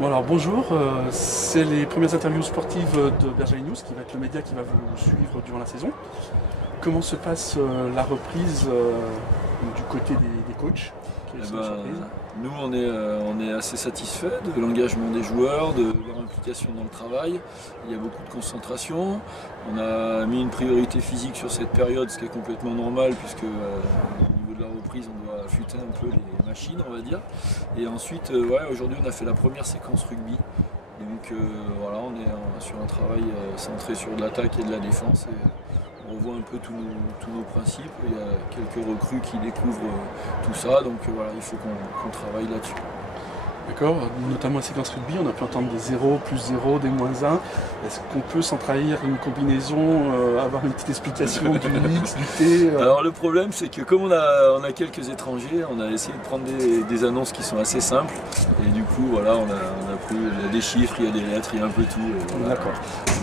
Bon alors bonjour, c'est les premières interviews sportives de Bergerie News qui va être le média qui va vous suivre durant la saison. Comment se passe la reprise du côté des coachs? Quelles sont les surprises? Nous on est assez satisfait de l'engagement des joueurs, de leur implication dans le travail. Il y a beaucoup de concentration. On a mis une priorité physique sur cette période, ce qui est complètement normal puisque au niveau de la reprise on doit affûter un peu les machines, on va dire. Et ensuite aujourd'hui on a fait la première séquence rugby. Donc voilà, on est sur un travail centré sur de l'attaque et de la défense. On revoit un peu tous nos principes. Il y a quelques recrues qui découvrent tout ça, donc voilà, il faut qu'on travaille là-dessus. D'accord, notamment la séquence rugby, on a pu entendre des 0, plus 0, des moins 1. Est-ce qu'on peut sans trahir une combinaison, avoir une petite explication du X, du T Alors le problème c'est que comme on a quelques étrangers, on a essayé de prendre des annonces qui sont assez simples. Et du coup voilà, on a pris, il y a des chiffres, il y a des lettres, il y a un peu tout. Voilà. D'accord.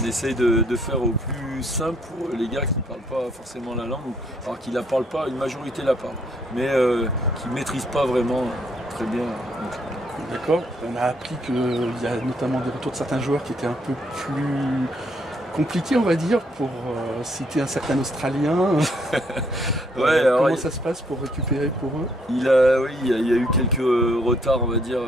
On essaye de faire au plus simple pour les gars qui ne parlent pas forcément la langue, alors qui ne la parlent pas, une majorité la parle, mais qui ne maîtrisent pas vraiment très bien. D'accord. On a appris qu'il y a notamment des retours de certains joueurs qui étaient un peu plus compliqués, on va dire, pour citer un certain Australien. Comment ça se passe pour récupérer pour eux? Il y a eu quelques retards, on va dire.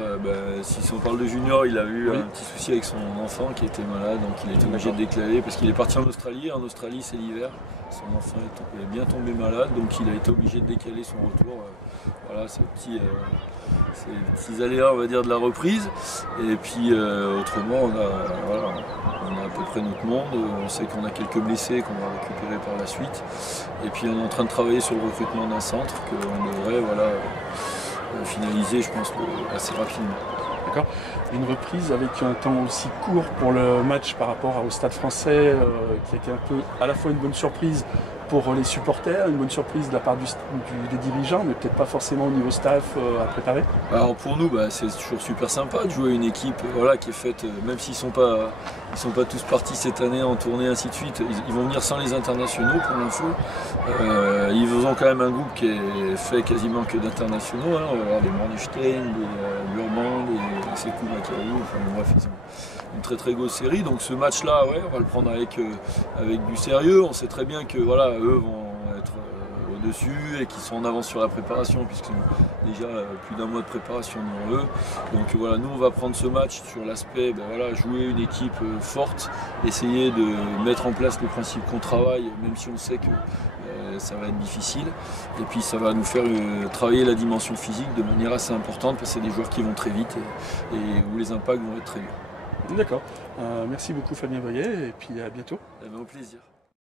Si on parle de Junior, il a eu un petit souci avec son enfant qui était malade, donc il a été obligé de déclarer parce qu'il est parti en Australie. En Australie, c'est l'hiver. Son enfant est bien tombé malade, donc il a été obligé de décaler son retour. Voilà, ces petits aléas, on va dire, de la reprise. Et puis autrement, on a à peu près notre monde. On sait qu'on a quelques blessés qu'on va récupérer par la suite. Et puis on est en train de travailler sur le recrutement d'un centre qu'on devrait finaliser, je pense, assez rapidement. D'accord. Une reprise avec un temps aussi court pour le match par rapport au Stade Français, qui a été un peu à la fois une bonne surprise pour les supporters, une bonne surprise de la part des dirigeants, mais peut-être pas forcément au niveau staff à préparer. Alors pour nous, c'est toujours super sympa de jouer une équipe qui est faite, même s'ils sont pas tous partis cette année en tournée, ainsi de suite, ils vont venir sans les internationaux pour l'info. Ils ont quand même un groupe qui est fait quasiment que d'internationaux. On va avoir des Mornestein, des Burman, des Sekou Makaru, enfin bref, ils ont une très très grosse série. Donc ce match-là, on va le prendre avec du sérieux. On sait très bien que eux vont être au-dessus et qu'ils sont en avance sur la préparation puisqu'ils ont déjà plus d'un mois de préparation devant eux. Donc voilà, nous on va prendre ce match sur l'aspect jouer une équipe forte, essayer de mettre en place le principe qu'on travaille, même si on sait que ça va être difficile. Et puis ça va nous faire travailler la dimension physique de manière assez importante parce que c'est des joueurs qui vont très vite et où les impacts vont être très durs. D'accord. Merci beaucoup Fabien Boyer et puis à bientôt. Au plaisir.